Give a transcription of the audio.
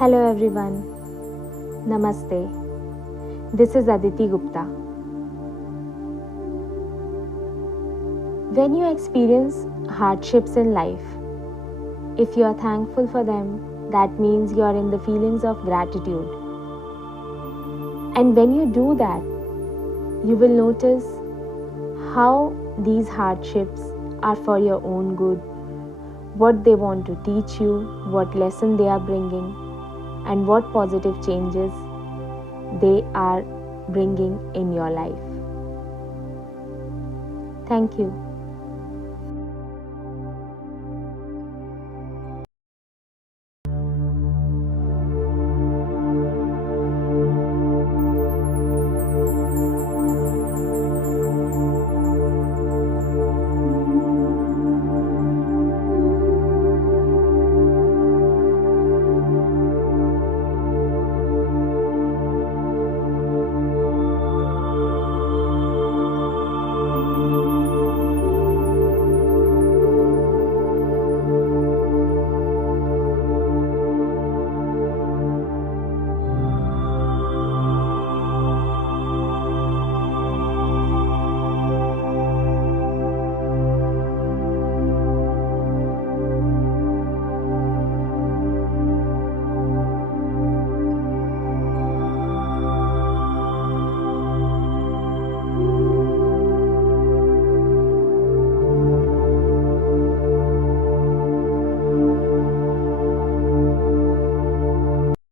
Hello everyone. Namaste. This is Aditi Gupta. When you experience hardships in life, if you are thankful for them, that means you are in the feelings of gratitude. And when you do that, you will notice how these hardships are for your own good, what they want to teach you, what lesson they are bringing, and what positive changes they are bringing in your life. Thank you.